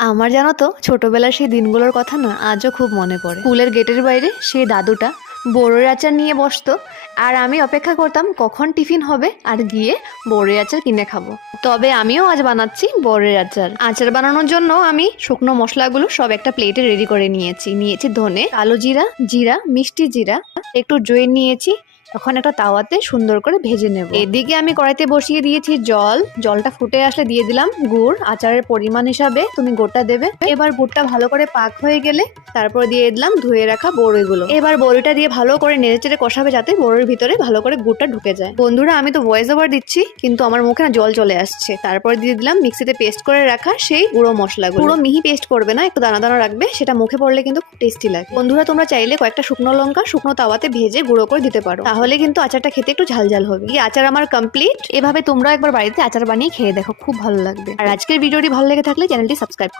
আমার জানো তো ছোটবেলার সেই দিনগুলোর কথা না আজও খুব মনে পড়ে। স্কুলের গেটের বাইরে সেই দাদুটা বড়ের আচার নিয়ে বসতো, আর আমি অপেক্ষা করতাম কখন টিফিন হবে আর গিয়ে বড়ের আচার কিনে খাবো। তবে আমিও আজ বানাচ্ছি বড়ের আচার। আচার বানানোর জন্য আমি শুকনো মশলাগুলো সব একটা প্লেটে রেডি করে নিয়েছি ধনে, কালো জিরা, জিরা, মিষ্টি জিরা, একটু জয়িন নিয়েছি। তখন একটা তাওয়াতে সুন্দর করে ভেজে নেব। এদিকে আমি কড়াইতে বসিয়ে দিয়েছি জল। জলটা ফুটে আসলে দিয়ে দিলাম গুড়। আচারের পরিমাণ হিসাবে তুমি গুড়টা দেবে। এবার গুড়টা ভালো করে পাক হয়ে গেলে তারপর দিয়ে দিলাম ধুয়ে রাখা বড়িগুলো। এবার বড়িটা দিয়ে ভালো করে নেড়েচেড়ে কষাবে যাতে বড়ির ভিতরে ভালো করে গুড়টা ঢুকে যায়। বন্ধুরা, আমি তো ভয়েস ওভার দিচ্ছি কিন্তু আমার মুখে না জল চলে আসছে। তারপর দিয়ে দিলাম মিক্সিতে পেস্ট করে রাখা সেই গুঁড়ো মশলাগুলো। পুরো মিহি পেস্ট করবে না, একটু দানা দানা রাখবে, সেটা মুখে পড়লে কিন্তু খুব টেস্টি লাগে। বন্ধুরা, তোমরা চাইলে কয়েকটা শুকনো লঙ্কা শুকনো তাওয়াতে ভেজে গুঁড়ো করে দিতে পারো, তাহলে কিন্তু আচারটা খেতে একটু ঝালঝাল হবে। এই আচার আমার কমপ্লিট। এভাবে তোমরা একবার বাড়িতে আচার বানিয়ে খেয়ে দেখো, খুব ভালো লাগবে। আর আজকের ভিডিওটি ভালো লেগে থাকলে চ্যানেলটি সাবস্ক্রাইব